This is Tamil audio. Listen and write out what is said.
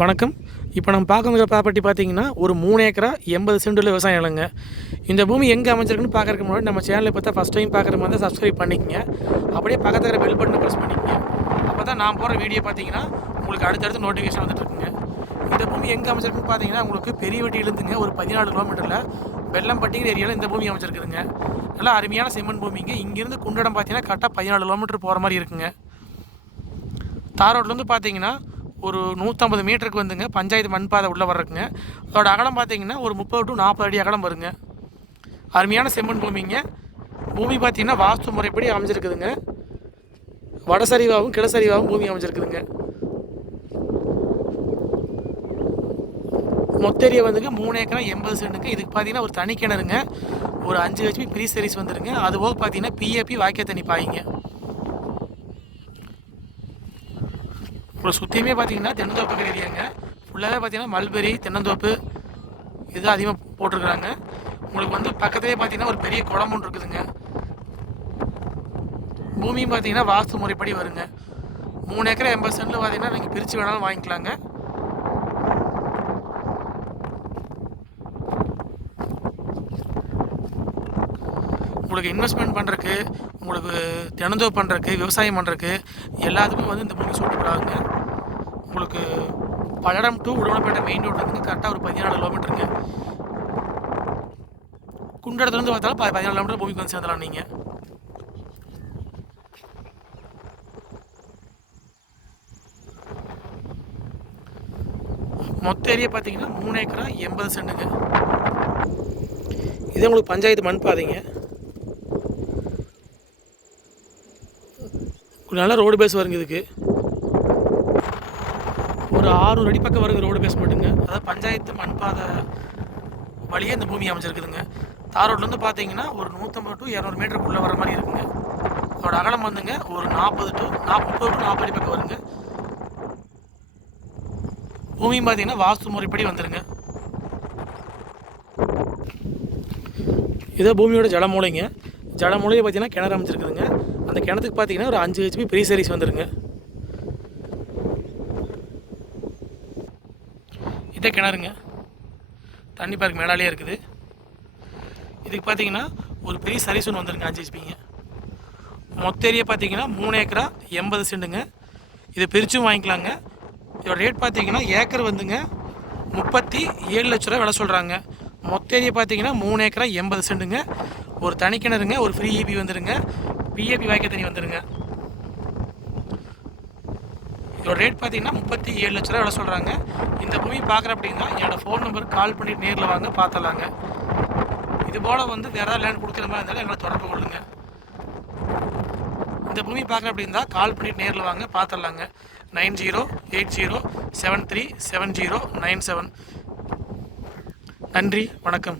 வணக்கம். இப்போ நம்ம பார்க்குற ப்ராப்பர்ட்டி பார்த்தீங்கன்னா ஒரு மூணு ஏக்கரா எண்பது சென்டில் விவசாயம் நிலங்க இந்த பூமி எங்கே அமைஞ்சிருக்குன்னு பார்க்குறக்கு முன்னாடி நம்ம சேனலை பார்த்தா ஃபஸ்ட் டைம் பார்க்குற மாதிரி சப்ஸ்கிரைப் பண்ணிக்கங்க. அப்படியே பக்கத்தில் பெல் பட்டனை ப்ரெஸ் பண்ணிக்கங்க. அப்போ தான் நான் போகிற வீடியோ பார்த்தீங்கன்னா உங்களுக்கு அடுத்தடுத்து நோட்டிஃபிகேஷன் வந்துட்டுருக்குங்க இந்த பூமி எங்கே அமைச்சிருக்குன்னு பார்த்தீங்கன்னா உங்களுக்கு பெரிய வட்டியிலேருந்துங்க ஒரு பதினாலு கிலோமீட்டரில் வெள்ளம்பட்டிங்கிற ஏரியாவில் இந்த பூமி அமைச்சிருக்குதுங்க நல்லா அருமையான செம்மண் பூமிங்க. இங்கேருந்து குண்டடம் பார்த்தீங்கன்னா கரெக்டாக பதினாலு கிலோமீட்டர் போகிற மாதிரி இருக்குங்க. தார் பார்த்தீங்கன்னா ஒரு நூற்றம்பது மீட்டருக்கு வந்துங்க. பஞ்சாயத்து மண் பாதை உள்ளே வர்றதுக்குங்க. அதோட அகலம் பார்த்தீங்கன்னா ஒரு முப்பது டு நாற்பது அடி அகலம் வருங்க. அருமையான செம்மண் பூமிங்க. பூமி பார்த்தீங்கன்னா வாஸ்து முறைப்படி அமைஞ்சிருக்குதுங்க. வடசரிவாகவும் கிளசரிவாகவும் பூமி அமைஞ்சிருக்குதுங்க. மொத்தரிய வந்துங்க மூணு ஏக்கரா எண்பது சென்ட்டுங்க. இதுக்கு பார்த்தீங்கன்னா ஒரு தனி கிணறுங்க. ஒரு அஞ்சு ஹெச்பி ப்ரீ சர்வீஸ் வந்துருங்க. அது போக பார்த்தீங்கன்னா பிஏபி வாய்க்கால் தண்ணி பாய்ங்க. இப்போ சுற்றியுமே பார்த்தீங்கன்னா தென்னந்தோப்பு ஏரியாங்க ஃபுல்லாகவே பார்த்தீங்கன்னா மல்பெரி தென்னந்தோப்பு இது அதிகமாக போட்டிருக்கிறாங்க. உங்களுக்கு வந்து பக்கத்துலேயே பார்த்தீங்கன்னா ஒரு பெரிய குளம் ஒன்று இருக்குதுங்க. பூமியும் பார்த்தீங்கன்னா வாஸ்து முறைப்படி வருங்க. மூணு ஏக்கர் எண்பது சென்டில் பார்த்தீங்கன்னா நீங்கள் பிரித்து வேணாலும் வாங்கிக்கலாங்க. உங்களுக்கு இன்வெஸ்ட்மெண்ட் பண்ணுறக்கு உங்களுக்கு தினந்தோ பண்ணுறக்கு விவசாயம் பண்ணுறக்கு எல்லாத்துக்கும் வந்து இந்த பூமி சூட்டப்படாதுங்க உங்களுக்கு Palladam to Udumalaipettai main road வந்து கரெக்டாக ஒரு பதினாலு கிலோமீட்டருங்க குண்டடத்துலேருந்து பார்த்தாலும் பதினாலு கிலோமீட்டர் பூமிக்கு வந்து சேர்ந்தலாம் நீங்கள் மொத்த ஏரியா பார்த்தீங்கன்னா மூணு ஏக்கரா எண்பது சென்ட்டுங்க. இது உங்களுக்கு பஞ்சாயத்து மண் பாதைங்க. ஒரு நல்ல ரோடு பேஸ் வருங்க இதுக்கு. ஒரு ஆறு அடி பக்கம் வருங்க ரோடு பேஸ் மட்டுங்க. அதாவது பஞ்சாயத்து மண்பாதை வழியே இந்த பூமி அமைச்சிருக்குதுங்க தார் ரோட்லேருந்து பார்த்தீங்கன்னா ஒரு நூற்றம்பது டு இரநூறு மீட்டருக்குள்ளே வர மாதிரி இருக்குங்க. அதோட அகலம் வந்துங்க ஒரு நாற்பது டு நாற்பது முப்பது டு நாற்பது அடி பக்கம் வருங்க. பூமியும் பார்த்தீங்கன்னா வாஸ்து முறைப்படி வந்துடுங்க இதோ பூமியோட ஜலமூலைங்க. ஜலமூலையை பார்த்தீங்கன்னா கிணறு அமைச்சிருக்குதுங்க அந்த கிணத்துக்கு பார்த்தீங்கன்னா ஒரு அஞ்சு ஹெச்பி ப்ரீ சர்வீஸ் வந்துருங்க. இதே கிணறுங்க. தண்ணி பார்க் மேலாலே இருக்குது. இதுக்கு பார்த்தீங்கன்னா ஒரு பெரிய சர்வீஸ் ஒன்று வந்துருங்க அஞ்சு ஹெச்பிங்க மொத்த ஏரியா பார்த்தீங்கன்னா மூணு ஏக்கரா எண்பது செண்டுங்க இதை பிரித்தும் வாங்கிக்கலாங்க. இதோட ரேட் பார்த்தீங்கன்னா ஏக்கர் வந்துங்க முப்பத்தி ஏழு லட்ச ரூபா விலை சொல்கிறாங்க மொத்த ஏரியா பார்த்தீங்கன்னா மூணு ஏக்கரா எண்பது சென்டுங்க ஒரு தனி கிணறுங்க ஒரு ஃப்ரீ இபி வந்துடுங்க பிஏபி வாய்க்க தண்ணி வந்துடுங்க இதோட ரேட் பார்த்தீங்கன்னா முப்பத்தி ஏழு லட்ச ரூபா சொல்கிறாங்க இந்த பூமி பார்க்குற அப்படின்னா என்னோடய ஃபோன் நம்பருக்கு கால் பண்ணிட்டு நேரில் வாங்க பார்த்துலாங்க. இது போல் வந்து வேறு ஏதாவது லேண்ட் கொடுக்குற மாதிரி இருந்தாலும் எங்களை தொடர்பு கொள்ளுங்க. இந்த பூமி பார்க்குற அப்படின்னா கால் பண்ணிட்டு நேரில் வாங்க பார்த்துடலாங்க nine zero eight zero seven three seven zero nine seven. நன்றி வணக்கம்.